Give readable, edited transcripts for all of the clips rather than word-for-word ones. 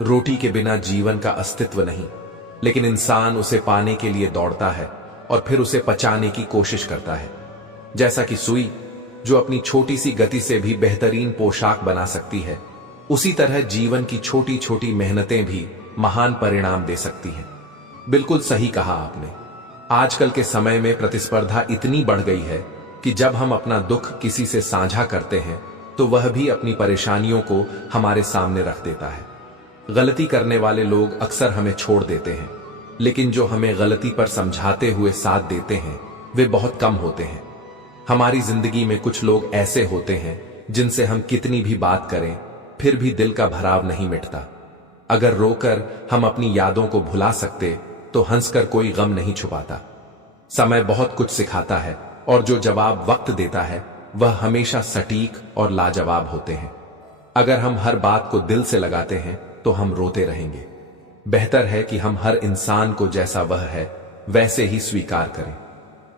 रोटी के बिना जीवन का अस्तित्व नहीं, लेकिन इंसान उसे पाने के लिए दौड़ता है और फिर उसे पचाने की कोशिश करता है। जैसा कि सुई जो अपनी छोटी सी गति से भी बेहतरीन पोशाक बना सकती है, उसी तरह जीवन की छोटी छोटी मेहनतें भी महान परिणाम दे सकती हैं। बिल्कुल सही कहा आपने। आजकल के समय में प्रतिस्पर्धा इतनी बढ़ गई है कि जब हम अपना दुख किसी से साझा करते हैं तो वह भी अपनी परेशानियों को हमारे सामने रख देता है। गलती करने वाले लोग अक्सर हमें छोड़ देते हैं, लेकिन जो हमें गलती पर समझाते हुए साथ देते हैं वे बहुत कम होते हैं। हमारी जिंदगी में कुछ लोग ऐसे होते हैं जिनसे हम कितनी भी बात करें फिर भी दिल का भराव नहीं मिटता। अगर रोकर हम अपनी यादों को भुला सकते तो हंसकर कोई गम नहीं छुपाता। समय बहुत कुछ सिखाता है और जो जवाब वक्त देता है वह हमेशा सटीक और लाजवाब होते हैं। अगर हम हर बात को दिल से लगाते हैं तो हम रोते रहेंगे। बेहतर है कि हम हर इंसान को जैसा वह है वैसे ही स्वीकार करें।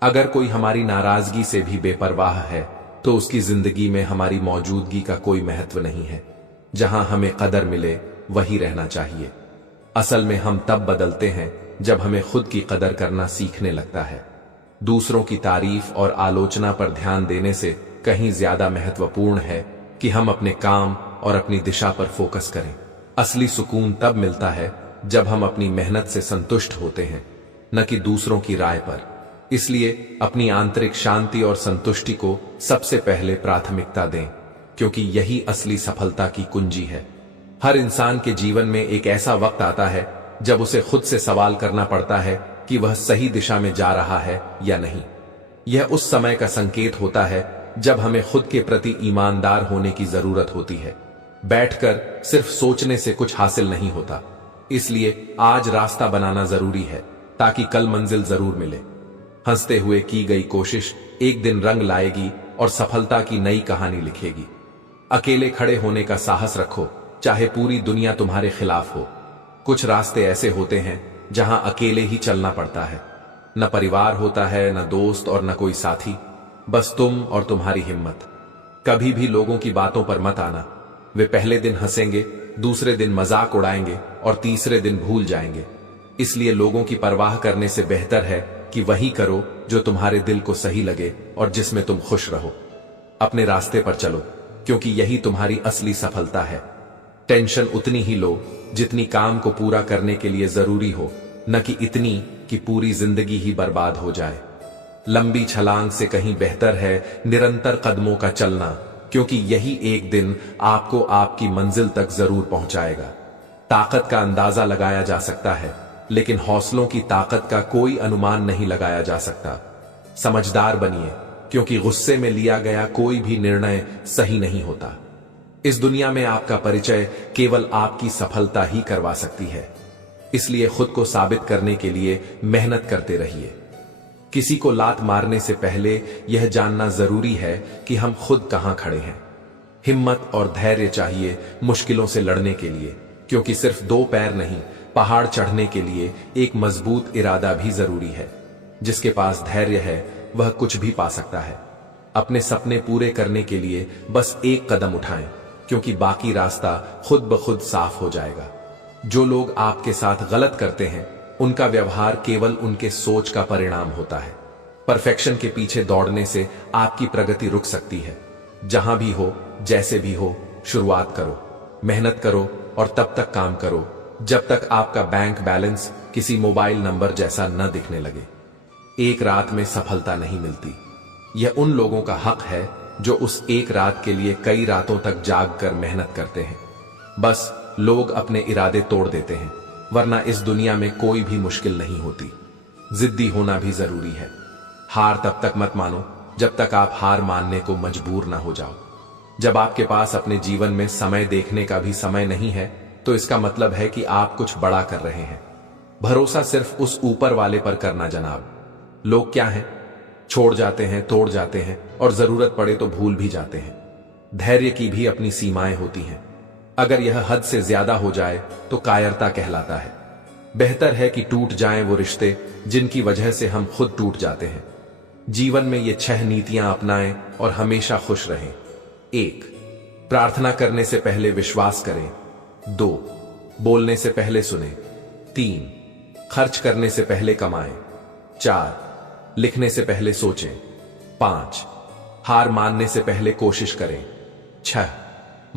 अगर कोई हमारी नाराजगी से भी बेपरवाह है तो उसकी जिंदगी में हमारी मौजूदगी का कोई महत्व नहीं है। जहां हमें कदर मिले वही रहना चाहिए। असल में हम तब बदलते हैं जब हमें खुद की कदर करना सीखने लगता है। दूसरों की तारीफ और आलोचना पर ध्यान देने से कहीं ज्यादा महत्वपूर्ण है कि हम अपने काम और अपनी दिशा पर फोकस करें। असली सुकून तब मिलता है जब हम अपनी मेहनत से संतुष्ट होते हैं, न कि दूसरों की राय पर। इसलिए अपनी आंतरिक शांति और संतुष्टि को सबसे पहले प्राथमिकता दें, क्योंकि यही असली सफलता की कुंजी है। हर इंसान के जीवन में एक ऐसा वक्त आता है जब उसे खुद से सवाल करना पड़ता है कि वह सही दिशा में जा रहा है या नहीं। यह उस समय का संकेत होता है जब हमें खुद के प्रति ईमानदार होने की जरूरत होती है। बैठकर सिर्फ सोचने से कुछ हासिल नहीं होता, इसलिए आज रास्ता बनाना जरूरी है ताकि कल मंजिल जरूर मिले। हंसते हुए की गई कोशिश एक दिन रंग लाएगी और सफलता की नई कहानी लिखेगी। अकेले खड़े होने का साहस रखो, चाहे पूरी दुनिया तुम्हारे खिलाफ हो। कुछ रास्ते ऐसे होते हैं जहां अकेले ही चलना पड़ता है। न परिवार होता है, न दोस्त और न कोई साथी, बस तुम और तुम्हारी हिम्मत। कभी भी लोगों की बातों पर मत आना। वे पहले दिन हंसेंगे, दूसरे दिन मजाक उड़ाएंगे और तीसरे दिन भूल जाएंगे। इसलिए लोगों की परवाह करने से बेहतर है कि वही करो जो तुम्हारे दिल को सही लगे और जिसमें तुम खुश रहो। अपने रास्ते पर चलो, क्योंकि यही तुम्हारी असली सफलता है। टेंशन उतनी ही लो जितनी काम को पूरा करने के लिए जरूरी हो, न कि इतनी कि पूरी जिंदगी ही बर्बाद हो जाए। लंबी छलांग से कहीं बेहतर है निरंतर कदमों का चलना, क्योंकि यही एक दिन आपको आपकी मंजिल तक जरूर पहुंचाएगा। ताकत का अंदाजा लगाया जा सकता है, लेकिन हौसलों की ताकत का कोई अनुमान नहीं लगाया जा सकता। समझदार बनिए, क्योंकि गुस्से में लिया गया कोई भी निर्णय सही नहीं होता। इस दुनिया में आपका परिचय केवल आपकी सफलता ही करवा सकती है। इसलिए खुद को साबित करने के लिए मेहनत करते रहिए। किसी को लात मारने से पहले यह जानना जरूरी है कि हम खुद कहां खड़े हैं। हिम्मत और धैर्य चाहिए मुश्किलों से लड़ने के लिए, क्योंकि सिर्फ दो पैर नहीं, पहाड़ चढ़ने के लिए एक मजबूत इरादा भी जरूरी है। जिसके पास धैर्य है वह कुछ भी पा सकता है। अपने सपने पूरे करने के लिए बस एक कदम उठाएं, क्योंकि बाकी रास्ता खुद ब खुद साफ हो जाएगा। जो लोग आपके साथ गलत करते हैं उनका व्यवहार केवल उनके सोच का परिणाम होता है। परफेक्शन के पीछे दौड़ने से आपकी प्रगति रुक सकती है। जहां भी हो, जैसे भी हो, शुरुआत करो, मेहनत करो और तब तक काम करो जब तक आपका बैंक बैलेंस किसी मोबाइल नंबर जैसा न दिखने लगे। एक रात में सफलता नहीं मिलती। यह उन लोगों का हक है जो उस एक रात के लिए कई रातों तक जाग कर मेहनत करते हैं। बस लोग अपने इरादे तोड़ देते हैं, वरना इस दुनिया में कोई भी मुश्किल नहीं होती। जिद्दी होना भी जरूरी है। हार तब तक मत मानो जब तक आप हार मानने को मजबूर ना हो जाओ। जब आपके पास अपने जीवन में समय देखने का भी समय नहीं है तो इसका मतलब है कि आप कुछ बड़ा कर रहे हैं। भरोसा सिर्फ उस ऊपर वाले पर करना जनाब। लोग क्या हैं, छोड़ जाते हैं, तोड़ जाते हैं और जरूरत पड़े तो भूल भी जाते हैं। धैर्य की भी अपनी सीमाएं होती हैं। अगर यह हद से ज्यादा हो जाए तो कायरता कहलाता है। बेहतर है कि टूट जाएं वो रिश्ते जिनकी वजह से हम खुद टूट जाते हैं। जीवन में ये 6 नीतियां अपनाएं और हमेशा खुश रहें। 1. प्रार्थना करने से पहले विश्वास करें। 2. बोलने से पहले सुने। 3. खर्च करने से पहले कमाएं। 4. लिखने से पहले सोचें। 5. हार मानने से पहले कोशिश करें। 6.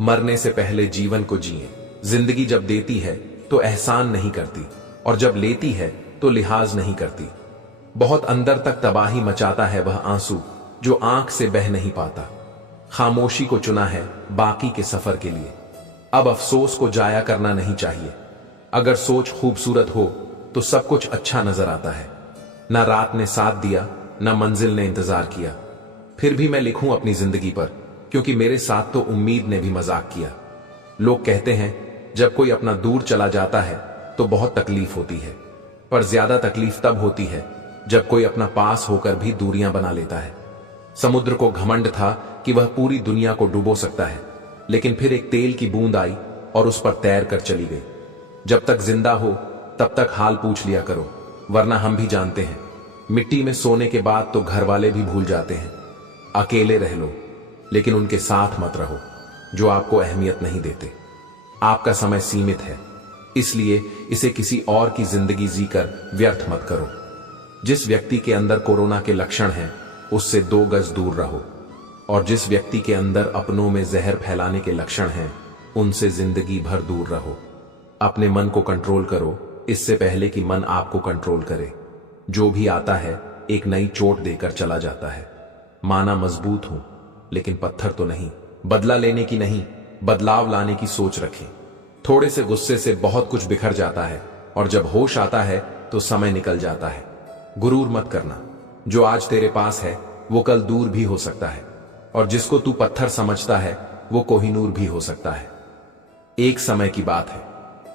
मरने से पहले जीवन को जिएं। जिंदगी जब देती है तो एहसान नहीं करती, और जब लेती है तो लिहाज नहीं करती। बहुत अंदर तक तबाही मचाता है वह आंसू जो आंख से बह नहीं पाता। खामोशी को चुना है बाकी के सफर के लिए। अब अफसोस को जाया करना नहीं चाहिए। अगर सोच खूबसूरत हो तो सब कुछ अच्छा नजर आता है। ना रात ने साथ दिया, ना मंजिल ने इंतजार किया, फिर भी मैं लिखूं अपनी जिंदगी पर, क्योंकि मेरे साथ तो उम्मीद ने भी मजाक किया। लोग कहते हैं जब कोई अपना दूर चला जाता है तो बहुत तकलीफ होती है, पर ज्यादा तकलीफ तब होती है जब कोई अपना पास होकर भी दूरियां बना लेता है। समुद्र को घमंड था कि वह पूरी दुनिया को डुबो सकता है, लेकिन फिर एक तेल की बूंद आई और उस पर तैर कर चली गई। जब तक जिंदा हो तब तक हाल पूछ लिया करो, वरना हम भी जानते हैं मिट्टी में सोने के बाद तो घर वाले भी भूल जाते हैं। अकेले रह लो, लेकिन उनके साथ मत रहो जो आपको अहमियत नहीं देते। आपका समय सीमित है, इसलिए इसे किसी और की जिंदगी जीकर व्यर्थ मत करो। जिस व्यक्ति के अंदर कोरोना के लक्षण हैं उससे 2 गज दूर रहो, और जिस व्यक्ति के अंदर अपनों में जहर फैलाने के लक्षण हैं उनसे जिंदगी भर दूर रहो। अपने मन को कंट्रोल करो इससे पहले कि मन आपको कंट्रोल करे। जो भी आता है एक नई चोट देकर चला जाता है। माना मजबूत हूं, लेकिन पत्थर तो नहीं। बदला लेने की नहीं, बदलाव लाने की सोच रखें। थोड़े से गुस्से से बहुत कुछ बिखर जाता है, और जब होश आता है तो समय निकल जाता है। गुरूर मत करना, जो आज तेरे पास है वो कल दूर भी हो सकता है, और जिसको तू पत्थर समझता है वो कोहिनूर भी हो सकता है। एक समय की बात है,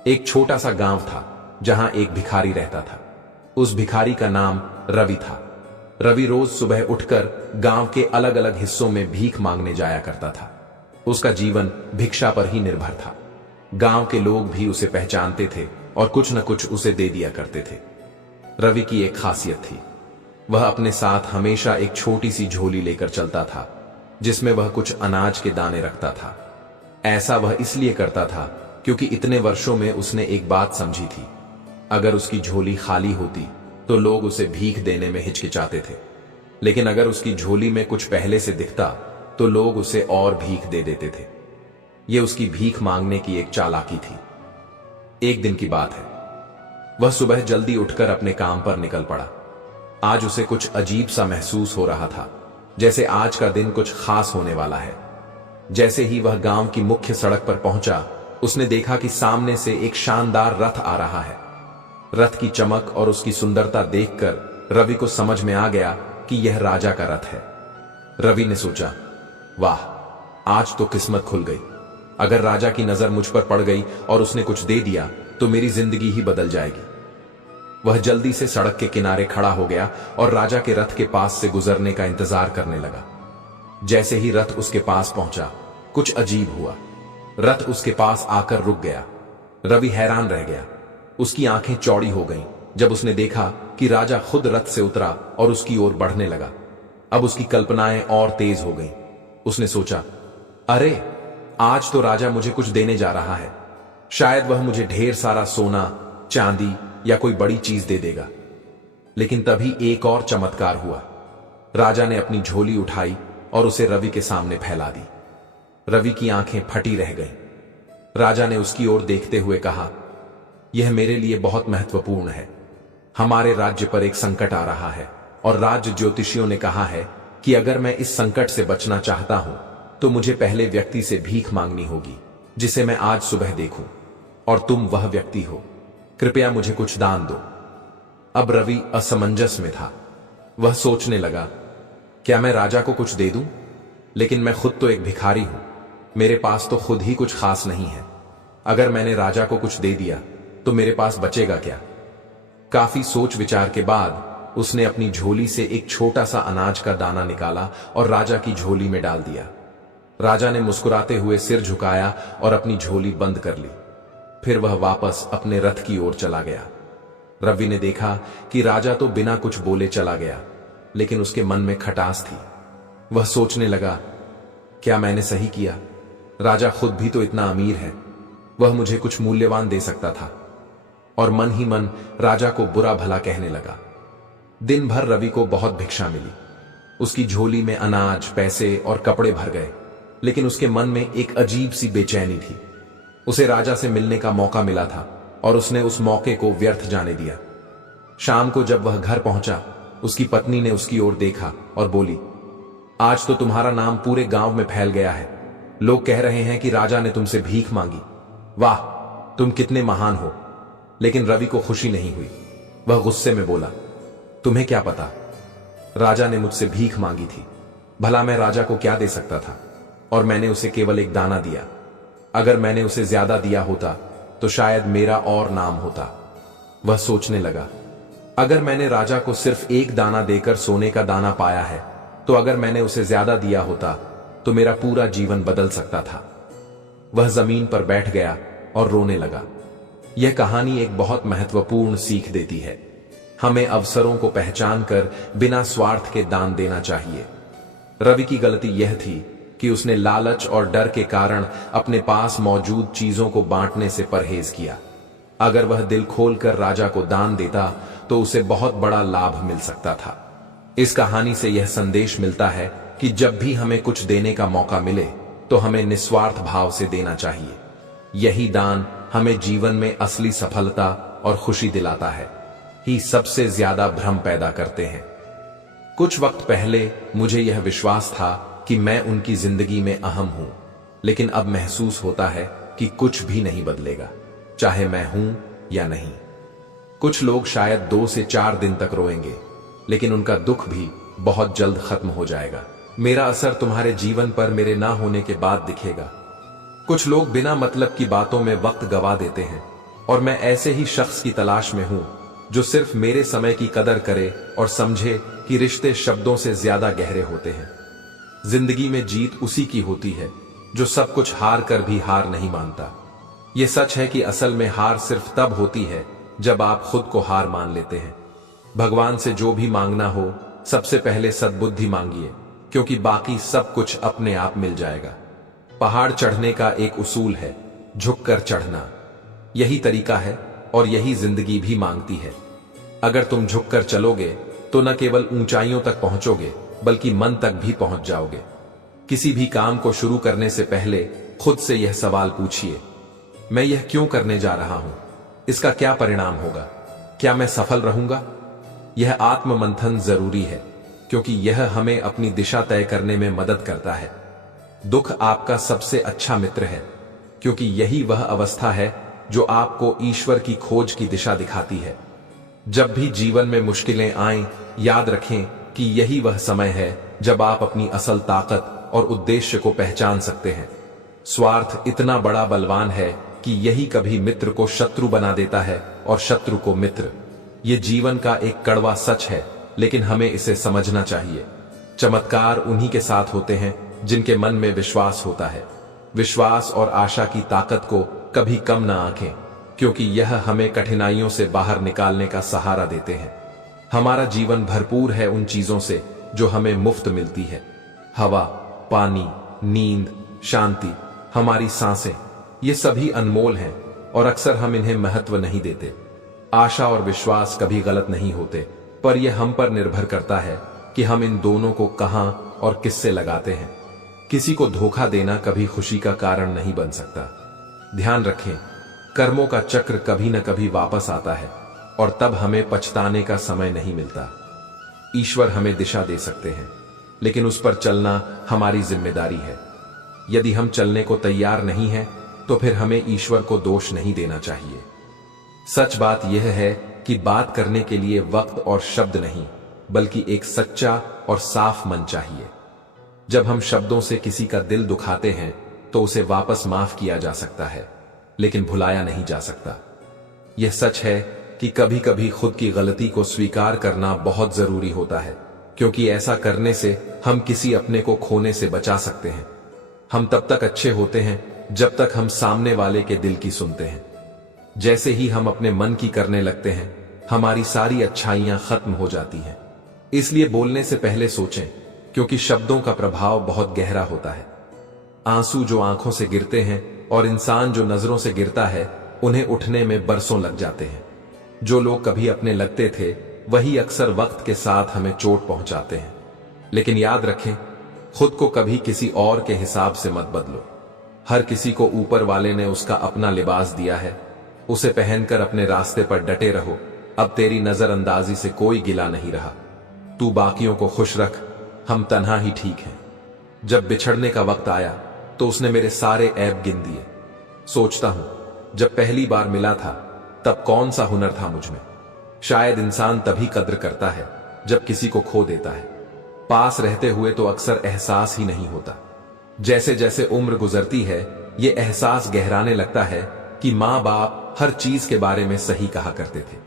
एक छोटा सा गांव था जहां एक भिखारी रहता था। उस भिखारी का नाम रवि था। रवि रोज सुबह उठकर गांव के अलग अलग हिस्सों में भीख मांगने जाया करता था। उसका जीवन भिक्षा पर ही निर्भर था। गांव के लोग भी उसे पहचानते थे और कुछ न कुछ उसे दे दिया करते थे। रवि की एक खासियत थी, वह अपने साथ हमेशा एक छोटी सी झोली लेकर चलता था जिसमें वह कुछ अनाज के दाने रखता था। ऐसा वह इसलिए करता था क्योंकि इतने वर्षों में उसने एक बात समझी थी, अगर उसकी झोली खाली होती तो लोग उसे भीख देने में हिचकिचाते थे, लेकिन अगर उसकी झोली में कुछ पहले से दिखता तो लोग उसे और भीख दे देते थे। यह उसकी भीख मांगने की एक चालाकी थी। एक दिन की बात है, वह सुबह जल्दी उठकर अपने काम पर निकल पड़ा। आज उसे कुछ अजीब सा महसूस हो रहा था, जैसे आज का दिन कुछ खास होने वाला है। जैसे ही वह गांव की मुख्य सड़क पर पहुंचा, उसने देखा कि सामने से एक शानदार रथ आ रहा है। रथ की चमक और उसकी सुंदरता देखकर रवि को समझ में आ गया कि यह राजा का रथ है। रवि ने सोचा, वाह, आज तो किस्मत खुल गई। अगर राजा की नजर मुझ पर पड़ गई और उसने कुछ दे दिया तो मेरी जिंदगी ही बदल जाएगी। वह जल्दी से सड़क के किनारे खड़ा हो गया और राजा के रथ के पास से गुजरने का इंतजार करने लगा। जैसे ही रथ उसके पास पहुंचा, कुछ अजीब हुआ। रथ उसके पास आकर रुक गया। रवि हैरान रह गया। उसकी आंखें चौड़ी हो गईं जब उसने देखा कि राजा खुद रथ से उतरा और उसकी ओर बढ़ने लगा। अब उसकी कल्पनाएं और तेज हो गईं। उसने सोचा, अरे, आज तो राजा मुझे कुछ देने जा रहा है। शायद वह मुझे ढेर सारा सोना, चांदी या कोई बड़ी चीज दे देगा। लेकिन तभी एक और चमत्कार हुआ। राजा ने अपनी झोली उठाई और उसे रवि के सामने फैला दी। रवि की आंखें फटी रह गईं। राजा ने उसकी ओर देखते हुए कहा, यह मेरे लिए बहुत महत्वपूर्ण है। हमारे राज्य पर एक संकट आ रहा है और राज्य ज्योतिषियों ने कहा है कि अगर मैं इस संकट से बचना चाहता हूं तो मुझे पहले व्यक्ति से भीख मांगनी होगी जिसे मैं आज सुबह देखूं, और तुम वह व्यक्ति हो। कृपया मुझे कुछ दान दो। अब रवि असमंजस में था। वह सोचने लगा, क्या मैं राजा को कुछ दे दूं? लेकिन मैं खुद तो एक भिखारी हूं, मेरे पास तो खुद ही कुछ खास नहीं है। अगर मैंने राजा को कुछ दे दिया तो मेरे पास बचेगा क्या? काफी सोच विचार के बाद उसने अपनी झोली से एक छोटा सा अनाज का दाना निकाला और राजा की झोली में डाल दिया। राजा ने मुस्कुराते हुए सिर झुकाया और अपनी झोली बंद कर ली। फिर वह वापस अपने रथ की ओर चला गया। रवि ने देखा कि राजा तो बिना कुछ बोले चला गया, लेकिन उसके मन में खटास थी। वह सोचने लगा, क्या मैंने सही किया? राजा खुद भी तो इतना अमीर है। वह मुझे कुछ मूल्यवान दे सकता था। और मन ही मन राजा को बुरा भला कहने लगा। दिन भर रवि को बहुत भिक्षा मिली। उसकी झोली में अनाज, पैसे और कपड़े भर गए, लेकिन उसके मन में एक अजीब सी बेचैनी थी। उसे राजा से मिलने का मौका मिला था और उसने उस मौके को व्यर्थ जाने दिया। शाम को जब वह घर पहुंचा, उसकी पत्नी ने उसकी ओर देखा और बोली, आज तो तुम्हारा नाम पूरे गांव में फैल गया है। लोग कह रहे हैं कि राजा ने तुमसे भीख मांगी। वाह, तुम कितने महान हो। लेकिन रवि को खुशी नहीं हुई। वह गुस्से में बोला, तुम्हें क्या पता, राजा ने मुझसे भीख मांगी थी। भला मैं राजा को क्या दे सकता था, और मैंने उसे केवल एक दाना दिया। अगर मैंने उसे ज्यादा दिया होता तो शायद मेरा और नाम होता। वह सोचने लगा, अगर मैंने राजा को सिर्फ एक दाना देकर सोने का दाना पाया है, तो अगर मैंने उसे ज्यादा दिया होता तो मेरा पूरा जीवन बदल सकता था। वह जमीन पर बैठ गया और रोने लगा। यह कहानी एक बहुत महत्वपूर्ण सीख देती है। हमें अवसरों को पहचान कर बिना स्वार्थ के दान देना चाहिए। रवि की गलती यह थी कि उसने लालच और डर के कारण अपने पास मौजूद चीजों को बांटने से परहेज किया। अगर वह दिल खोलकर राजा को दान देता तो उसे बहुत बड़ा लाभ मिल सकता था। इस कहानी से यह संदेश मिलता है कि जब भी हमें कुछ देने का मौका मिले तो हमें निस्वार्थ भाव से देना चाहिए। यही दान हमें जीवन में असली सफलता और खुशी दिलाता है, ही सबसे ज्यादा भ्रम पैदा करते हैं। कुछ वक्त पहले मुझे यह विश्वास था कि मैं उनकी जिंदगी में अहम हूं, लेकिन अब महसूस होता है कि कुछ भी नहीं बदलेगा, चाहे मैं हूं या नहीं। कुछ लोग शायद 2 से 4 दिन तक रोएंगे, लेकिन उनका दुख भी बहुत जल्द खत्म हो जाएगा। मेरा असर तुम्हारे जीवन पर मेरे ना होने के बाद दिखेगा। कुछ लोग बिना मतलब की बातों में वक्त गवा देते हैं, और मैं ऐसे ही शख्स की तलाश में हूं जो सिर्फ मेरे समय की कदर करे और समझे कि रिश्ते शब्दों से ज्यादा गहरे होते हैं। जिंदगी में जीत उसी की होती है जो सब कुछ हार कर भी हार नहीं मानता। यह सच है कि असल में हार सिर्फ तब होती है जब आप खुद को हार मान लेते हैं। भगवान से जो भी मांगना हो, सबसे पहले सद्बुद्धि मांगिए, क्योंकि बाकी सब कुछ अपने आप मिल जाएगा। पहाड़ चढ़ने का एक उसूल है, झुककर चढ़ना। यही तरीका है और यही जिंदगी भी मांगती है। अगर तुम झुककर चलोगे तो न केवल ऊंचाइयों तक पहुंचोगे, बल्कि मन तक भी पहुंच जाओगे। किसी भी काम को शुरू करने से पहले खुद से यह सवाल पूछिए, मैं यह क्यों करने जा रहा हूं? इसका क्या परिणाम होगा? क्या मैं सफल रहूंगा? यह आत्म मंथन जरूरी है, क्योंकि यह हमें अपनी दिशा तय करने में मदद करता है। दुख आपका सबसे अच्छा मित्र है, क्योंकि यही वह अवस्था है जो आपको ईश्वर की खोज की दिशा दिखाती है। जब भी जीवन में मुश्किलें आएं, याद रखें कि यही वह समय है जब आप अपनी असल ताकत और उद्देश्य को पहचान सकते हैं। स्वार्थ इतना बड़ा बलवान है कि यही कभी मित्र को शत्रु बना देता है और शत्रु को मित्र। ये जीवन का एक कड़वा सच है, लेकिन हमें इसे समझना चाहिए। चमत्कार उन्हीं के साथ होते हैं जिनके मन में विश्वास होता है। विश्वास और आशा की ताकत को कभी कम ना आंकें, क्योंकि यह हमें कठिनाइयों से बाहर निकालने का सहारा देते हैं। हमारा जीवन भरपूर है उन चीजों से जो हमें मुफ्त मिलती है। हवा, पानी, नींद, शांति, हमारी सांसें, ये सभी अनमोल हैं और अक्सर हम इन्हें महत्व नहीं देते। आशा और विश्वास कभी गलत नहीं होते, पर यह हम पर निर्भर करता है कि हम इन दोनों को कहां और किससे लगाते हैं। किसी को धोखा देना कभी खुशी का कारण नहीं बन सकता। ध्यान रखें, कर्मों का चक्र कभी न कभी वापस आता है और तब हमें पछताने का समय नहीं मिलता। ईश्वर हमें दिशा दे सकते हैं, लेकिन उस पर चलना हमारी जिम्मेदारी है। यदि हम चलने को तैयार नहीं हैं, तो फिर हमें ईश्वर को दोष नहीं देना चाहिए। सच बात यह है कि बात करने के लिए वक्त और शब्द नहीं, बल्कि एक सच्चा और साफ मन चाहिए। जब हम शब्दों से किसी का दिल दुखाते हैं तो उसे वापस माफ किया जा सकता है, लेकिन भुलाया नहीं जा सकता। यह सच है कि कभी कभी खुद की गलती को स्वीकार करना बहुत जरूरी होता है, क्योंकि ऐसा करने से हम किसी अपने को खोने से बचा सकते हैं। हम तब तक अच्छे होते हैं जब तक हम सामने वाले के दिल की सुनते हैं। जैसे ही हम अपने मन की करने लगते हैं, हमारी सारी अच्छाइयां खत्म हो जाती हैं। इसलिए बोलने से पहले सोचें, क्योंकि शब्दों का प्रभाव बहुत गहरा होता है। आंसू जो आंखों से गिरते हैं और इंसान जो नजरों से गिरता है उन्हें उठने में बरसों लग जाते हैं। जो लोग कभी अपने लगते थे वही अक्सर वक्त के साथ हमें चोट पहुंचाते हैं। लेकिन याद रखें, खुद को कभी किसी और के हिसाब से मत बदलो। हर किसी को ऊपर वाले ने उसका अपना लिबास दिया है, उसे पहनकर अपने रास्ते पर डटे रहो। अब तेरी नजरअंदाजी से कोई गिला नहीं रहा। तू बाकियों को खुश रख, हम तन्हा ही ठीक हैं। जब बिछड़ने का वक्त आया तो उसने मेरे सारे ऐब गिन दिए। सोचता हूं, जब पहली बार मिला था तब कौन सा हुनर था मुझ में। शायद इंसान तभी कद्र करता है जब किसी को खो देता है। पास रहते हुए तो अक्सर एहसास ही नहीं होता। जैसे जैसे उम्र गुजरती है ये एहसास गहराने लगता है कि माँ बाप हर चीज के बारे में सही कहा करते थे।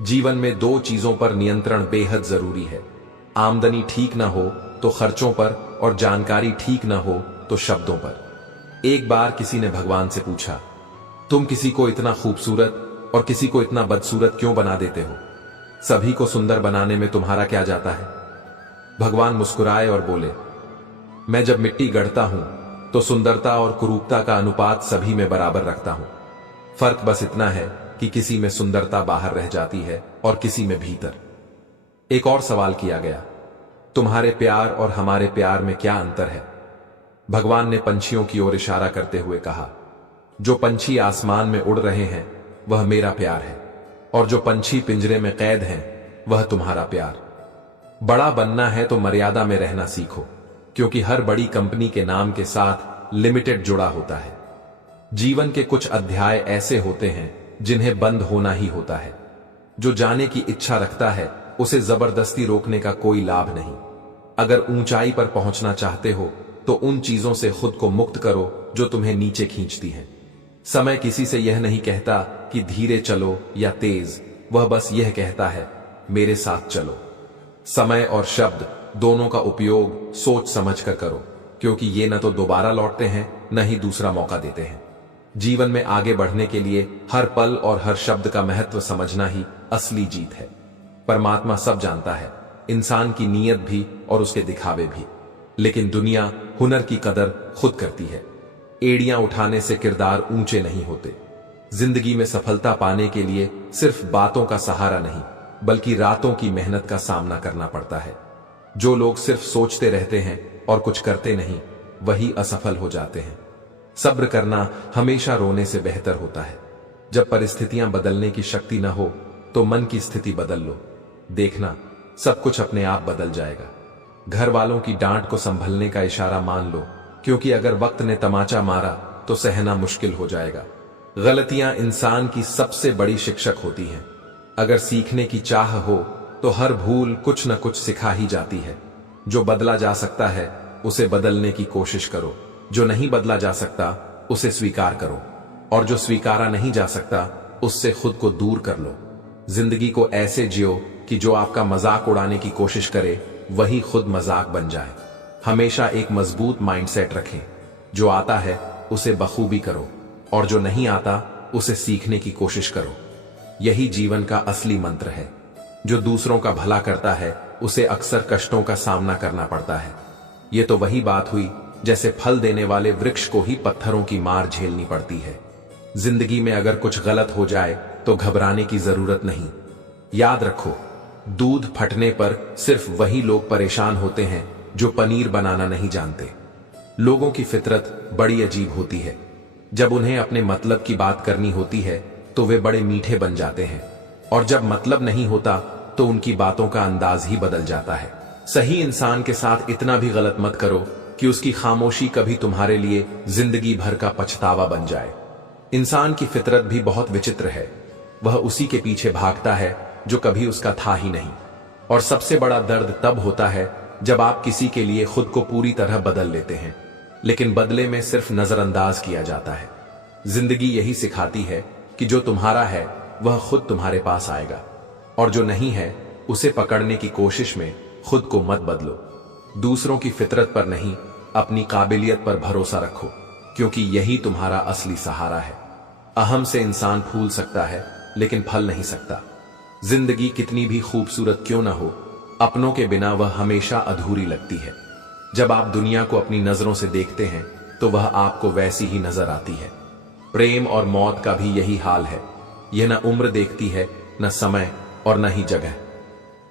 जीवन में दो चीजों पर नियंत्रण बेहद जरूरी है। आमदनी ठीक ना हो तो खर्चों पर, और जानकारी ठीक ना हो तो शब्दों पर। एक बार किसी ने भगवान से पूछा, तुम किसी को इतना खूबसूरत और किसी को इतना बदसूरत क्यों बना देते हो? सभी को सुंदर बनाने में तुम्हारा क्या जाता है? भगवान मुस्कुराए और बोले, मैं जब मिट्टी गढ़ता हूं तो सुंदरता और कुरूपता का अनुपात सभी में बराबर रखता हूं। फर्क बस इतना है कि किसी में सुंदरता बाहर रह जाती है और किसी में भीतर। एक और सवाल किया गया, तुम्हारे प्यार और हमारे प्यार में क्या अंतर है? भगवान ने पंछियों की ओर इशारा करते हुए कहा, जो पंछी आसमान में उड़ रहे हैं वह मेरा प्यार है, और जो पंछी पिंजरे में कैद हैं वह तुम्हारा प्यार। बड़ा बनना है तो मर्यादा में रहना सीखो, क्योंकि हर बड़ी कंपनी के नाम के साथ लिमिटेड जुड़ा होता है। जीवन के कुछ अध्याय ऐसे होते हैं जिन्हें बंद होना ही होता है। जो जाने की इच्छा रखता है उसे जबरदस्ती रोकने का कोई लाभ नहीं। अगर ऊंचाई पर पहुंचना चाहते हो तो उन चीजों से खुद को मुक्त करो जो तुम्हें नीचे खींचती हैं। समय किसी से यह नहीं कहता कि धीरे चलो या तेज, वह बस यह कहता है मेरे साथ चलो। समय और शब्द दोनों का उपयोग सोच समझ कर करो, क्योंकि ये न तो दोबारा लौटते हैं न ही दूसरा मौका देते हैं। जीवन में आगे बढ़ने के लिए हर पल और हर शब्द का महत्व समझना ही असली जीत है। परमात्मा सब जानता है, इंसान की नीयत भी और उसके दिखावे भी, लेकिन दुनिया हुनर की कदर खुद करती है। एड़ियां उठाने से किरदार ऊंचे नहीं होते। जिंदगी में सफलता पाने के लिए सिर्फ बातों का सहारा नहीं बल्कि रातों की मेहनत का सामना करना पड़ता है। जो लोग सिर्फ सोचते रहते हैं और कुछ करते नहीं, वही असफल हो जाते हैं। सब्र करना हमेशा रोने से बेहतर होता है। जब परिस्थितियां बदलने की शक्ति न हो तो मन की स्थिति बदल लो, देखना सब कुछ अपने आप बदल जाएगा। घर वालों की डांट को संभलने का इशारा मान लो, क्योंकि अगर वक्त ने तमाचा मारा तो सहना मुश्किल हो जाएगा। गलतियां इंसान की सबसे बड़ी शिक्षक होती हैं। अगर सीखने की चाह हो तो हर भूल कुछ न कुछ सिखा ही जाती है। जो बदला जा सकता है उसे बदलने की कोशिश करो, जो नहीं बदला जा सकता उसे स्वीकार करो, और जो स्वीकारा नहीं जा सकता उससे खुद को दूर कर लो। जिंदगी को ऐसे जियो कि जो आपका मजाक उड़ाने की कोशिश करे वही खुद मजाक बन जाए। हमेशा एक मजबूत माइंडसेट रखें, जो आता है उसे बखूबी करो और जो नहीं आता उसे सीखने की कोशिश करो। यही जीवन का असली मंत्र है। जो दूसरों का भला करता है उसे अक्सर कष्टों का सामना करना पड़ता है। ये तो वही बात हुई जैसे फल देने वाले वृक्ष को ही पत्थरों की मार झेलनी पड़ती है। जिंदगी में अगर कुछ गलत हो जाए तो घबराने की जरूरत नहीं। याद रखो, दूध फटने पर सिर्फ वही लोग परेशान होते हैं जो पनीर बनाना नहीं जानते। लोगों की फितरत बड़ी अजीब होती है। जब उन्हें अपने मतलब की बात करनी होती है तो वे बड़े मीठे बन जाते हैं, और जब मतलब नहीं होता तो उनकी बातों का अंदाज ही बदल जाता है। सही इंसान के साथ इतना भी गलत मत करो कि उसकी खामोशी कभी तुम्हारे लिए जिंदगी भर का पछतावा बन जाए। इंसान की फितरत भी बहुत विचित्र है। वह उसी के पीछे भागता है जो कभी उसका था ही नहीं। और सबसे बड़ा दर्द तब होता है जब आप किसी के लिए खुद को पूरी तरह बदल लेते हैं, लेकिन बदले में सिर्फ नजरअंदाज किया जाता है। जिंदगी यही सिखाती है कि जो तुम्हारा है वह खुद तुम्हारे पास आएगा, और जो नहीं है उसे पकड़ने की कोशिश में खुद को मत बदलो। दूसरों की फितरत पर नहीं, अपनी काबिलियत पर भरोसा रखो, क्योंकि यही तुम्हारा असली सहारा है। अहम से इंसान फूल सकता है लेकिन फल नहीं सकता। जिंदगी कितनी भी खूबसूरत क्यों ना हो, अपनों के बिना वह हमेशा अधूरी लगती है। जब आप दुनिया को अपनी नजरों से देखते हैं तो वह आपको वैसी ही नजर आती है। प्रेम और मौत का भी यही हाल है। यह न उम्र देखती है, न समय और न ही जगह।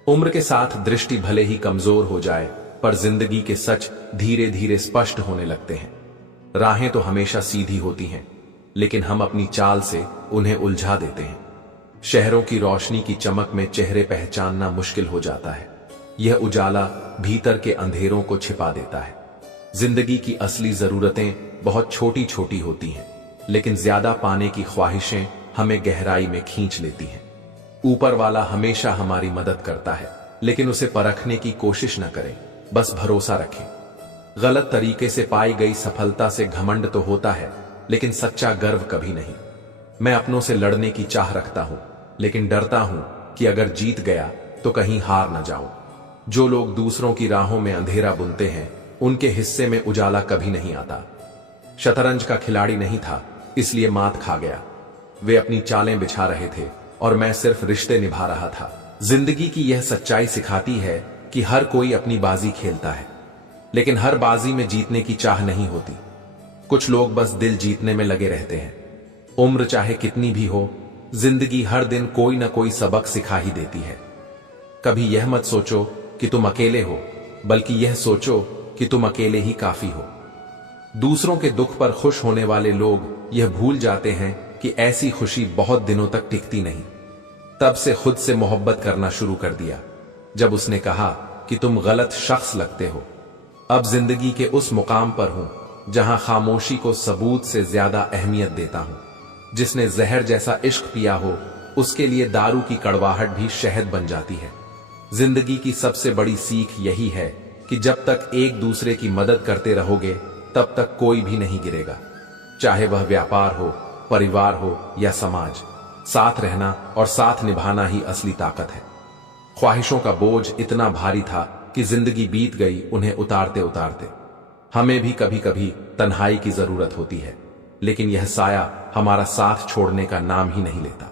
उम्र के साथ दृष्टि भले ही कमजोर हो जाए, पर जिंदगी के सच धीरे धीरे स्पष्ट होने लगते हैं। राहें तो हमेशा सीधी होती हैं, लेकिन हम अपनी चाल से उन्हें उलझा देते हैं। शहरों की रोशनी की चमक में चेहरे पहचानना मुश्किल हो जाता है। यह उजाला भीतर के अंधेरों को छिपा देता है। जिंदगी की असली जरूरतें बहुत छोटी छोटी होती हैं, लेकिन ज्यादा पाने की ख्वाहिशें हमें गहराई में खींच लेती हैं। ऊपर वाला हमेशा हमारी मदद करता है, लेकिन उसे परखने की कोशिश न करें, बस भरोसा रखें। गलत तरीके से पाई गई सफलता से घमंड तो होता है, लेकिन सच्चा गर्व कभी नहीं। मैं अपनों से लड़ने की चाह रखता हूं, लेकिन डरता हूं कि अगर जीत गया तो कहीं हार न जाऊं। जो लोग दूसरों की राहों में अंधेरा बुनते हैं, उनके हिस्से में उजाला कभी नहीं आता। शतरंज का खिलाड़ी नहीं था, इसलिए मात खा गया। वे अपनी चालें बिछा रहे थे और मैं सिर्फ रिश्ते निभा रहा था। जिंदगी की यह सच्चाई सिखाती है कि हर कोई अपनी बाजी खेलता है, लेकिन हर बाजी में जीतने की चाह नहीं होती। कुछ लोग बस दिल जीतने में लगे रहते हैं। उम्र चाहे कितनी भी हो, जिंदगी हर दिन कोई ना कोई सबक सिखा ही देती है। कभी यह मत सोचो कि तुम अकेले हो, बल्कि यह सोचो कि तुम अकेले ही काफी हो। दूसरों के दुख पर खुश होने वाले लोग यह भूल जाते हैं कि ऐसी खुशी बहुत दिनों तक टिकती नहीं। तब से खुद से मोहब्बत करना शुरू कर दिया, जब उसने कहा कि तुम गलत शख्स लगते हो। अब जिंदगी के उस मुकाम पर हूं जहां खामोशी को सबूत से ज्यादा अहमियत देता हूं। जिसने जहर जैसा इश्क पिया हो, उसके लिए दारू की कड़वाहट भी शहद बन जाती है। जिंदगी की सबसे बड़ी सीख यही है कि जब तक एक दूसरे की मदद करते रहोगे, तब तक कोई भी नहीं गिरेगा। चाहे वह व्यापार हो, परिवार हो या समाज, साथ रहना और साथ निभाना ही असली ताकत है। ख्वाहिशों का बोझ इतना भारी था कि जिंदगी बीत गई उन्हें उतारते उतारते। हमें भी कभी कभी तन्हाई की जरूरत होती है, लेकिन यह साया हमारा साथ छोड़ने का नाम ही नहीं लेता।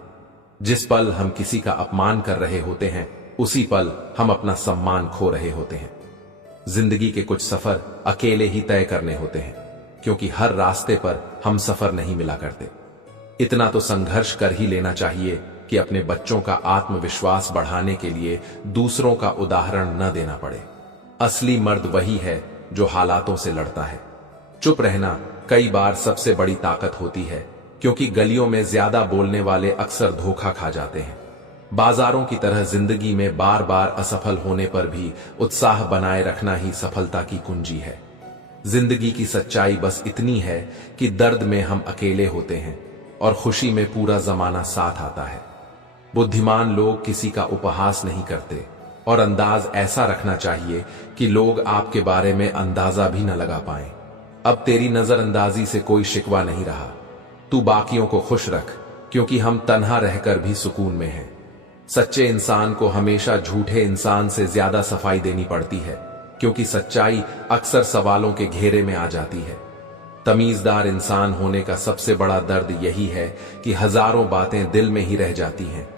जिस पल हम किसी का अपमान कर रहे होते हैं, उसी पल हम अपना सम्मान खो रहे होते हैं। जिंदगी के कुछ सफर अकेले ही तय करने होते हैं, क्योंकि हर रास्ते पर हम सफर नहीं मिला करते। इतना तो संघर्ष कर ही लेना चाहिए कि अपने बच्चों का आत्मविश्वास बढ़ाने के लिए दूसरों का उदाहरण न देना पड़े। असली मर्द वही है जो हालातों से लड़ता है। चुप रहना कई बार सबसे बड़ी ताकत होती है, क्योंकि गलियों में ज्यादा बोलने वाले अक्सर धोखा खा जाते हैं। बाजारों की तरह जिंदगी में बार बार असफल होने पर भी उत्साह बनाए रखना ही सफलता की कुंजी है। जिंदगी की सच्चाई बस इतनी है कि दर्द में हम अकेले होते हैं और खुशी में पूरा जमाना साथ आता है। बुद्धिमान लोग किसी का उपहास नहीं करते और अंदाज ऐसा रखना चाहिए कि लोग आपके बारे में अंदाजा भी न लगा पाएं। अब तेरी नजरअंदाजी से कोई शिकवा नहीं रहा। तू बाकियों को खुश रख, क्योंकि हम तन्हा रहकर भी सुकून में हैं। सच्चे इंसान को हमेशा झूठे इंसान से ज्यादा सफाई देनी पड़ती है, क्योंकि सच्चाई अक्सर सवालों के घेरे में आ जाती है। तमीजदार इंसान होने का सबसे बड़ा दर्द यही है कि हजारों बातें दिल में ही रह जाती हैं,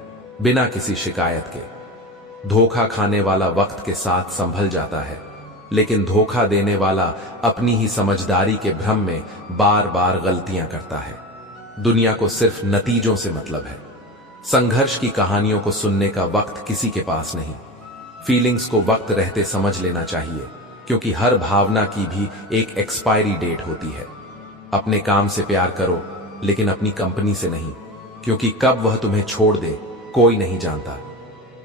बिना किसी शिकायत के। धोखा खाने वाला वक्त के साथ संभल जाता है, लेकिन धोखा देने वाला अपनी ही समझदारी के भ्रम में बार बार गलतियां करता है। दुनिया को सिर्फ नतीजों से मतलब है। संघर्ष की कहानियों को सुनने का वक्त किसी के पास नहीं। फीलिंग्स को वक्त रहते समझ लेना चाहिए, क्योंकि हर भावना की भी एक एक्सपायरी डेट होती है। अपने काम से प्यार करो, लेकिन अपनी कंपनी से नहीं, क्योंकि कब वह तुम्हें छोड़ दे कोई नहीं जानता।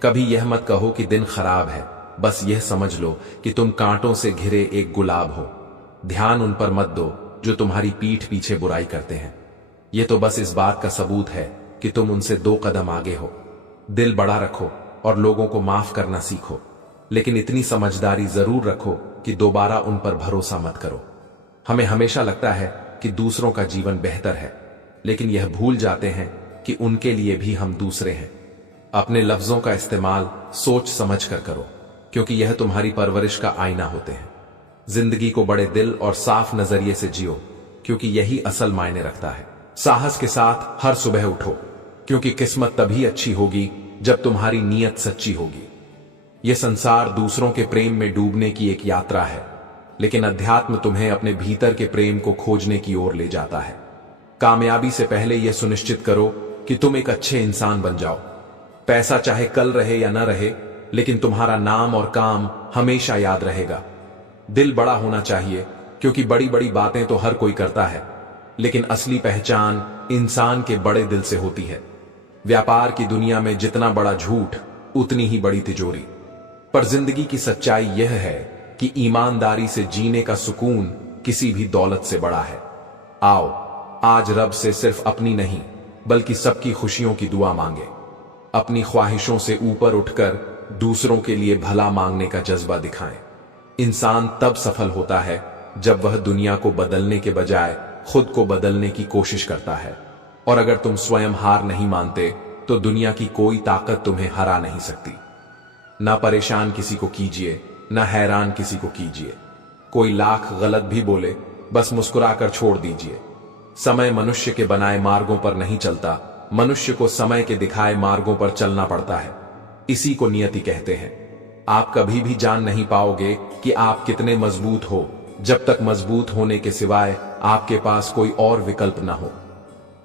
कभी यह मत कहो कि दिन खराब है, बस यह समझ लो कि तुम कांटों से घिरे एक गुलाब हो। ध्यान उन पर मत दो जो तुम्हारी पीठ पीछे बुराई करते हैं। यह तो बस इस बात का सबूत है कि तुम उनसे 2 कदम आगे हो। दिल बड़ा रखो और लोगों को माफ करना सीखो, लेकिन इतनी समझदारी जरूर रखो कि दोबारा उन पर भरोसा मत करो। हमें हमेशा लगता है कि दूसरों का जीवन बेहतर है, लेकिन यह भूल जाते हैं कि उनके लिए भी हम दूसरे हैं। अपने लफ्जों का इस्तेमाल सोच समझ कर करो, क्योंकि यह तुम्हारी परवरिश का आईना होते हैं। जिंदगी को बड़े दिल और साफ नजरिए से जियो, क्योंकि यही असल मायने रखता है। साहस के साथ हर सुबह उठो, क्योंकि किस्मत तभी अच्छी होगी जब तुम्हारी नीयत सच्ची होगी। यह संसार दूसरों के प्रेम में डूबने की एक यात्रा है, लेकिन अध्यात्म तुम्हें अपने भीतर के प्रेम को खोजने की ओर ले जाता है। कामयाबी से पहले यह सुनिश्चित करो कि तुम एक अच्छे इंसान बन जाओ। पैसा चाहे कल रहे या न रहे, लेकिन तुम्हारा नाम और काम हमेशा याद रहेगा। दिल बड़ा होना चाहिए, क्योंकि बड़ी बड़ी बातें तो हर कोई करता है, लेकिन असली पहचान इंसान के बड़े दिल से होती है। व्यापार की दुनिया में जितना बड़ा झूठ, उतनी ही बड़ी तिजोरी। पर जिंदगी की सच्चाई यह है कि ईमानदारी से जीने का सुकून किसी भी दौलत से बड़ा है। आओ आज रब से सिर्फ अपनी नहीं, बल्कि सबकी खुशियों की दुआ मांगे। अपनी ख्वाहिशों से ऊपर उठकर दूसरों के लिए भला मांगने का जज्बा दिखाएं। इंसान तब सफल होता है जब वह दुनिया को बदलने के बजाय खुद को बदलने की कोशिश करता है। और अगर तुम स्वयं हार नहीं मानते, तो दुनिया की कोई ताकत तुम्हें हरा नहीं सकती। ना परेशान किसी को कीजिए, ना हैरान किसी को कीजिए। कोई लाख गलत भी बोले, बस मुस्कुराकर छोड़ दीजिए। समय मनुष्य के बनाए मार्गों पर नहीं चलता, मनुष्य को समय के दिखाए मार्गों पर चलना पड़ता है। इसी को नियति कहते हैं। आप कभी भी जान नहीं पाओगे कि आप कितने मजबूत हो, जब तक मजबूत होने के सिवाय आपके पास कोई और विकल्प न हो।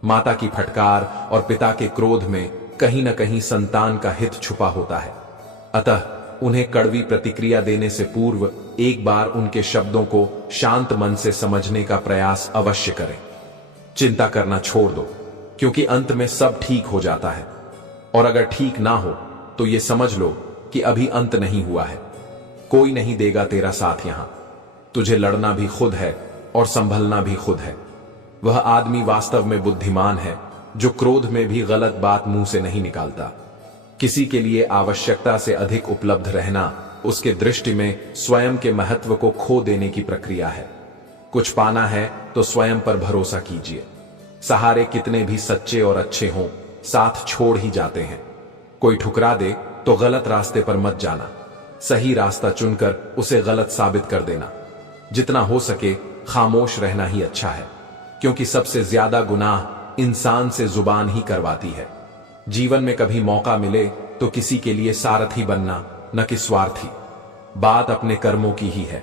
माता की फटकार और पिता के क्रोध में कहीं न कहीं संतान का हित छुपा होता है। अतः उन्हें कड़वी प्रतिक्रिया देने से पूर्व एक बार उनके शब्दों को शांत मन से समझने का प्रयास अवश्य करें। चिंता करना छोड़ दो, क्योंकि अंत में सब ठीक हो जाता है। और अगर ठीक ना हो तो ये समझ लो कि अभी अंत नहीं हुआ है। कोई नहीं देगा तेरा साथ यहां। तुझे लड़ना भी खुद है और संभलना भी खुद है। वह आदमी वास्तव में बुद्धिमान है जो क्रोध में भी गलत बात मुंह से नहीं निकालता। किसी के लिए आवश्यकता से अधिक उपलब्ध रहना उसके दृष्टि में स्वयं के महत्व को खो देने की प्रक्रिया है। कुछ पाना है तो स्वयं पर भरोसा कीजिए। सहारे कितने भी सच्चे और अच्छे हों, साथ छोड़ ही जाते हैं। कोई ठुकरा दे तो गलत रास्ते पर मत जाना, सही रास्ता चुनकर उसे गलत साबित कर देना। जितना हो सके खामोश रहना ही अच्छा है, क्योंकि सबसे ज्यादा गुनाह इंसान से जुबान ही करवाती है। जीवन में कभी मौका मिले तो किसी के लिए सारथी बनना, न कि स्वार्थी। बात अपने कर्मों की ही है।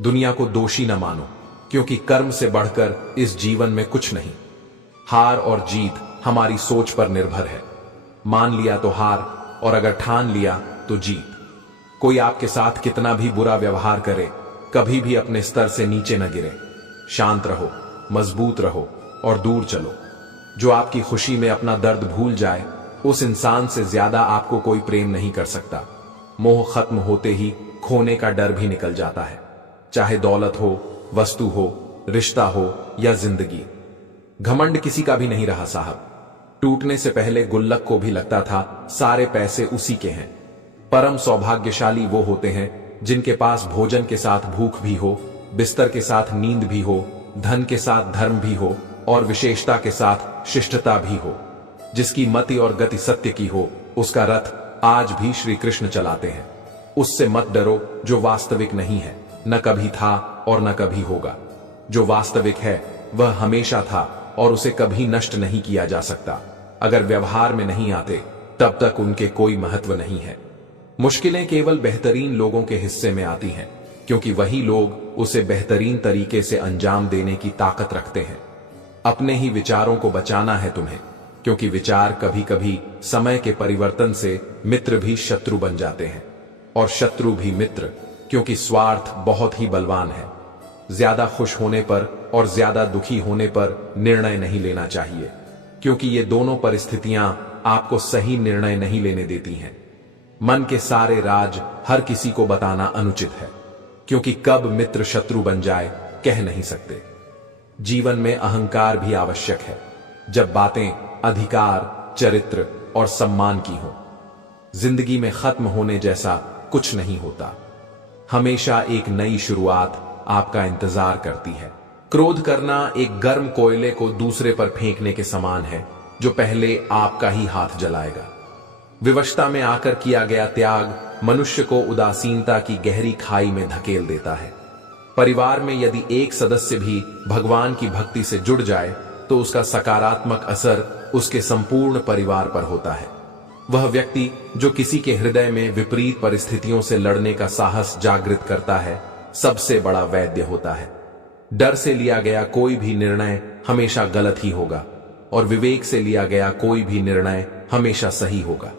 दुनिया को दोषी न मानो, क्योंकि कर्म से बढ़कर इस जीवन में कुछ नहीं। हार और जीत हमारी सोच पर निर्भर है। मान लिया तो हार, और अगर ठान लिया तो जीत। कोई आपके साथ कितना भी बुरा व्यवहार करे, कभी भी अपने स्तर से नीचे न गिरे। शांत रहो, मजबूत रहो और दूर चलो। जो आपकी खुशी में अपना दर्द भूल जाए, उस इंसान से ज्यादा आपको कोई प्रेम नहीं कर सकता। मोह खत्म होते ही खोने का डर भी निकल जाता है, चाहे दौलत हो, वस्तु हो, रिश्ता हो या जिंदगी। घमंड किसी का भी नहीं रहा साहब। टूटने से पहले गुल्लक को भी लगता था सारे पैसे उसी के हैं। परम सौभाग्यशाली वो होते हैं जिनके पास भोजन के साथ भूख भी हो, बिस्तर के साथ नींद भी हो, धन के साथ धर्म भी हो और विशेषता के साथ शिष्टता भी हो। जिसकी मति और गति सत्य की हो, उसका रथ आज भी श्री कृष्ण चलाते हैं। उससे मत डरो जो वास्तविक नहीं है, न कभी था और न कभी होगा। जो वास्तविक है वह हमेशा था और उसे कभी नष्ट नहीं किया जा सकता। अगर व्यवहार में नहीं आते, तब तक उनके कोई महत्व नहीं है। मुश्किलें केवल बेहतरीन लोगों के हिस्से में आती हैं, क्योंकि वही लोग उसे बेहतरीन तरीके से अंजाम देने की ताकत रखते हैं। अपने ही विचारों को बचाना है तुम्हें, क्योंकि विचार कभी कभी समय के परिवर्तन से मित्र भी शत्रु बन जाते हैं, और शत्रु भी मित्र, क्योंकि स्वार्थ बहुत ही बलवान है। ज्यादा खुश होने पर और ज्यादा दुखी होने पर निर्णय नहीं लेना चाहिए, क्योंकि ये दोनों परिस्थितियां आपको सही निर्णय नहीं लेने देती हैं। मन के सारे राज हर किसी को बताना अनुचित है, क्योंकि कब मित्र शत्रु बन जाए कह नहीं सकते। जीवन में अहंकार भी आवश्यक है, जब बातें अधिकार, चरित्र और सम्मान की हों। जिंदगी में खत्म होने जैसा कुछ नहीं होता। हमेशा एक नई शुरुआत आपका इंतजार करती है। क्रोध करना एक गर्म कोयले को दूसरे पर फेंकने के समान है, जो पहले आपका ही हाथ जलाएगा। विवशता में आकर किया गया त्याग मनुष्य को उदासीनता की गहरी खाई में धकेल देता है। परिवार में यदि एक सदस्य भी भगवान की भक्ति से जुड़ जाए, तो उसका सकारात्मक असर उसके संपूर्ण परिवार पर होता है। वह व्यक्ति जो किसी के हृदय में विपरीत परिस्थितियों से लड़ने का साहस जागृत करता है, सबसे बड़ा वैद्य होता है। डर से लिया गया कोई भी निर्णय हमेशा गलत ही होगा और विवेक से लिया गया कोई भी निर्णय हमेशा सही होगा।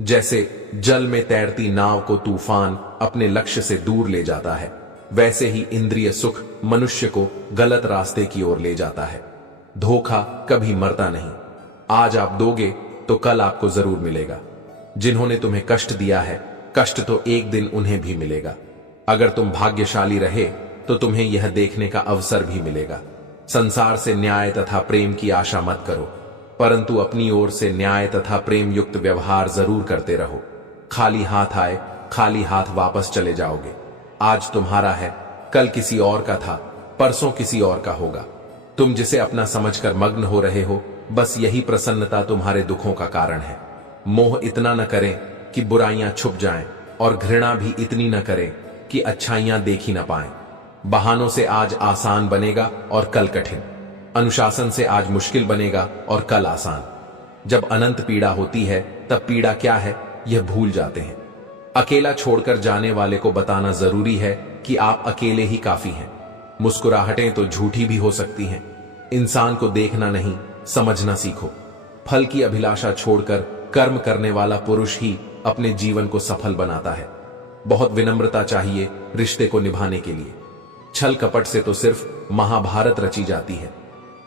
जैसे जल में तैरती नाव को तूफान अपने लक्ष्य से दूर ले जाता है, वैसे ही इंद्रिय सुख मनुष्य को गलत रास्ते की ओर ले जाता है। धोखा कभी मरता नहीं। आज आप दोगे तो कल आपको जरूर मिलेगा। जिन्होंने तुम्हें कष्ट दिया है, कष्ट तो एक दिन उन्हें भी मिलेगा। अगर तुम भाग्यशाली रहे तो तुम्हें यह देखने का अवसर भी मिलेगा। संसार से न्याय तथा प्रेम की आशा मत करो, परंतु अपनी ओर से न्याय तथा प्रेम युक्त व्यवहार जरूर करते रहो। खाली हाथ आए खाली हाथ वापस चले जाओगे। आज तुम्हारा है, कल किसी और का था, परसों किसी और का होगा। तुम जिसे अपना समझकर मग्न हो रहे हो, बस यही प्रसन्नता तुम्हारे दुखों का कारण है। मोह इतना न करें कि बुराइयां छुप जाएं और घृणा भी इतनी न करें कि अच्छाइयां देखी न पाएं। बहानों से आज आसान बनेगा और कल कठिन। अनुशासन से आज मुश्किल बनेगा और कल आसान। जब अनंत पीड़ा होती है तब पीड़ा क्या है यह भूल जाते हैं। अकेला छोड़कर जाने वाले को बताना जरूरी है कि आप अकेले ही काफी हैं। मुस्कुराहटें तो झूठी भी हो सकती हैं। इंसान को देखना नहीं, समझना सीखो। फल की अभिलाषा छोड़कर कर्म करने वाला पुरुष ही अपने जीवन को सफल बनाता है। बहुत विनम्रता चाहिए रिश्ते को निभाने के लिए। छल कपट से तो सिर्फ महाभारत रची जाती है।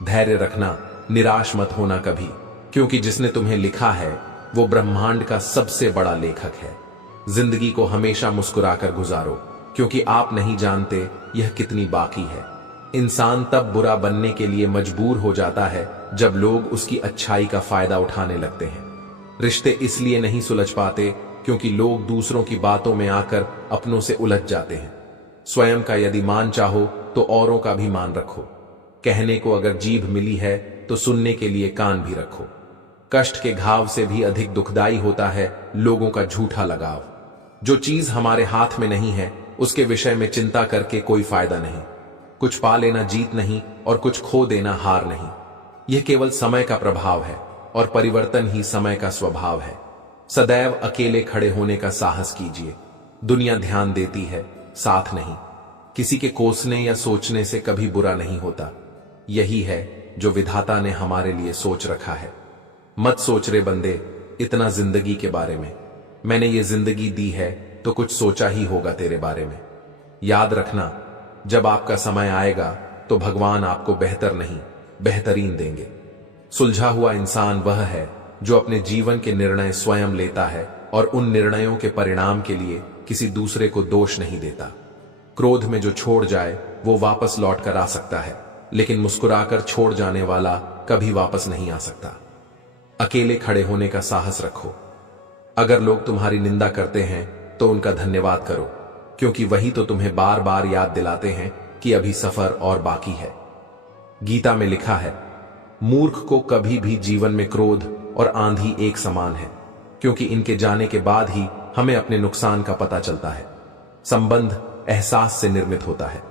धैर्य रखना, निराश मत होना कभी, क्योंकि जिसने तुम्हें लिखा है वो ब्रह्मांड का सबसे बड़ा लेखक है। जिंदगी को हमेशा मुस्कुराकर गुजारो, क्योंकि आप नहीं जानते यह कितनी बाकी है। इंसान तब बुरा बनने के लिए मजबूर हो जाता है जब लोग उसकी अच्छाई का फायदा उठाने लगते हैं। रिश्ते इसलिए नहीं सुलझ पाते क्योंकि लोग दूसरों की बातों में आकर अपनों से उलझ जाते हैं। स्वयं का यदि मान चाहो तो औरों का भी मान रखो। कहने को अगर जीभ मिली है तो सुनने के लिए कान भी रखो। कष्ट के घाव से भी अधिक दुखदाई होता है लोगों का झूठा लगाव। जो चीज हमारे हाथ में नहीं है उसके विषय में चिंता करके कोई फायदा नहीं। कुछ पा लेना जीत नहीं और कुछ खो देना हार नहीं। यह केवल समय का प्रभाव है और परिवर्तन ही समय का स्वभाव है। सदैव अकेले खड़े होने का साहस कीजिए। दुनिया ध्यान देती है, साथ नहीं। किसी के कोसने या सोचने से कभी बुरा नहीं होता। यही है जो विधाता ने हमारे लिए सोच रखा है। मत सोच रे बंदे इतना जिंदगी के बारे में। मैंने ये जिंदगी दी है तो कुछ सोचा ही होगा तेरे बारे में। याद रखना, जब आपका समय आएगा तो भगवान आपको बेहतर नहीं बेहतरीन देंगे। सुलझा हुआ इंसान वह है जो अपने जीवन के निर्णय स्वयं लेता है और उन निर्णयों के परिणाम के लिए किसी दूसरे को दोष नहीं देता। क्रोध में जो छोड़ जाए वो वापस लौट कर आ सकता है, लेकिन मुस्कुराकर छोड़ जाने वाला कभी वापस नहीं आ सकता। अकेले खड़े होने का साहस रखो। अगर लोग तुम्हारी निंदा करते हैं तो उनका धन्यवाद करो, क्योंकि वही तो तुम्हें बार बार याद दिलाते हैं कि अभी सफर और बाकी है। गीता में लिखा है, मूर्ख को कभी भी जीवन में क्रोध और आंधी एक समान है, क्योंकि इनके जाने के बाद ही हमें अपने नुकसान का पता चलता है। संबंध एहसास से निर्मित होता है।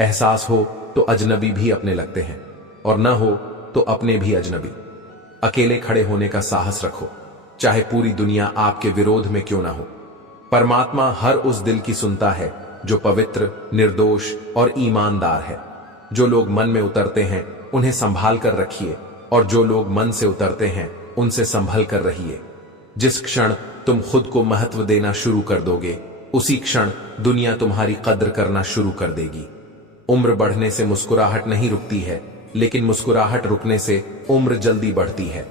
एहसास हो तो अजनबी भी अपने लगते हैं और न हो तो अपने भी अजनबी। अकेले खड़े होने का साहस रखो, चाहे पूरी दुनिया आपके विरोध में क्यों ना हो। परमात्मा हर उस दिल की सुनता है जो पवित्र, निर्दोष और ईमानदार है। जो लोग मन में उतरते हैं उन्हें संभाल कर रखिए, और जो लोग मन से उतरते हैं उनसे संभल कर रहिए। जिस क्षण तुम खुद को महत्व देना शुरू कर दोगे, उसी क्षण दुनिया तुम्हारी कद्र करना शुरू कर देगी। उम्र बढ़ने से मुस्कुराहट नहीं रुकती है, लेकिन मुस्कुराहट रुकने से उम्र जल्दी बढ़ती है।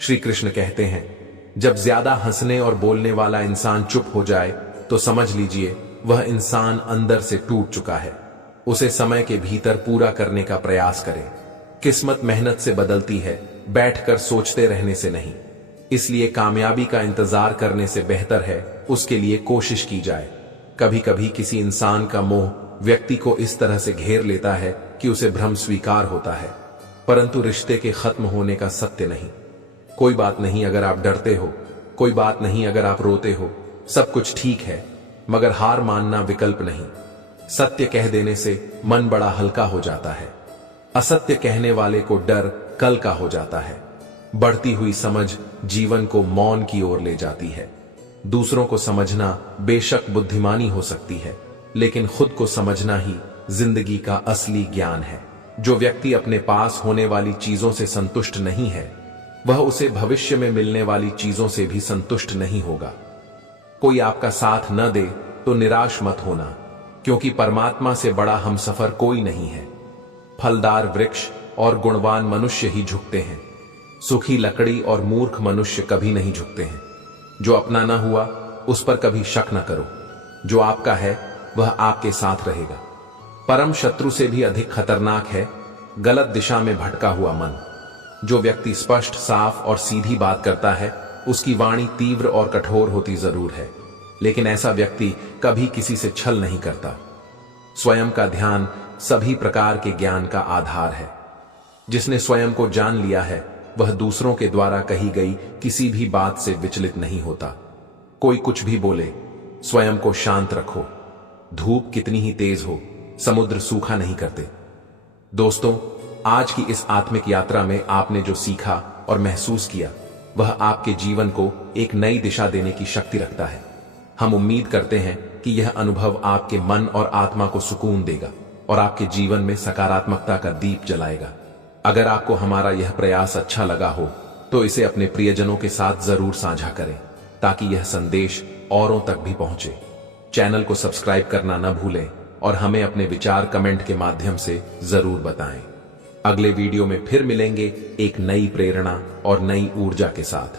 श्री कृष्ण कहते हैं, जब ज्यादा हंसने और बोलने वाला इंसान चुप हो जाए तो समझ लीजिए वह इंसान अंदर से टूट चुका है। उसे समय के भीतर पूरा करने का प्रयास करें। किस्मत मेहनत से बदलती है, बैठकर सोचते रहने से नहीं। इसलिए कामयाबी का इंतजार करने से बेहतर है उसके लिए कोशिश की जाए। कभी कभी किसी इंसान का मोह व्यक्ति को इस तरह से घेर लेता है कि उसे भ्रम स्वीकार होता है, परंतु रिश्ते के खत्म होने का सत्य नहीं। कोई बात नहीं अगर आप डरते हो, कोई बात नहीं अगर आप रोते हो, सब कुछ ठीक है, मगर हार मानना विकल्प नहीं। सत्य कह देने से मन बड़ा हल्का हो जाता है। असत्य कहने वाले को डर कल का हो जाता है। बढ़ती हुई समझ जीवन को मौन की ओर ले जाती है। दूसरों को समझना बेशक बुद्धिमानी हो सकती है, लेकिन खुद को समझना ही जिंदगी का असली ज्ञान है। जो व्यक्ति अपने पास होने वाली चीजों से संतुष्ट नहीं है, वह उसे भविष्य में मिलने वाली चीजों से भी संतुष्ट नहीं होगा। कोई आपका साथ न दे तो निराश मत होना, क्योंकि परमात्मा से बड़ा हमसफर कोई नहीं है। फलदार वृक्ष और गुणवान मनुष्य ही झुकते हैं, सुखी लकड़ी और मूर्ख मनुष्य कभी नहीं झुकते हैं। जो अपना न हुआ उस पर कभी शक न करो, जो आपका है वह आपके साथ रहेगा। परम शत्रु से भी अधिक खतरनाक है गलत दिशा में भटका हुआ मन। जो व्यक्ति स्पष्ट, साफ और सीधी बात करता है, उसकी वाणी तीव्र और कठोर होती जरूर है, लेकिन ऐसा व्यक्ति कभी किसी से छल नहीं करता। स्वयं का ध्यान सभी प्रकार के ज्ञान का आधार है। जिसने स्वयं को जान लिया है, वह दूसरों के द्वारा कही गई किसी भी बात से विचलित नहीं होता। कोई कुछ भी बोले, स्वयं को शांत रखो। धूप कितनी ही तेज हो, समुद्र सूखा नहीं करते। दोस्तों, आज की इस आत्मिक यात्रा में आपने जो सीखा और महसूस किया, वह आपके जीवन को एक नई दिशा देने की शक्ति रखता है। हम उम्मीद करते हैं कि यह अनुभव आपके मन और आत्मा को सुकून देगा और आपके जीवन में सकारात्मकता का दीप जलाएगा। अगर आपको हमारा यह प्रयास अच्छा लगा हो, तो इसे अपने प्रियजनों के साथ जरूर साझा करें, ताकि यह संदेश औरों तक भी पहुंचे। चैनल को सब्सक्राइब करना न भूलें और हमें अपने विचार कमेंट के माध्यम से जरूर बताएं। अगले वीडियो में फिर मिलेंगे एक नई प्रेरणा और नई ऊर्जा के साथ।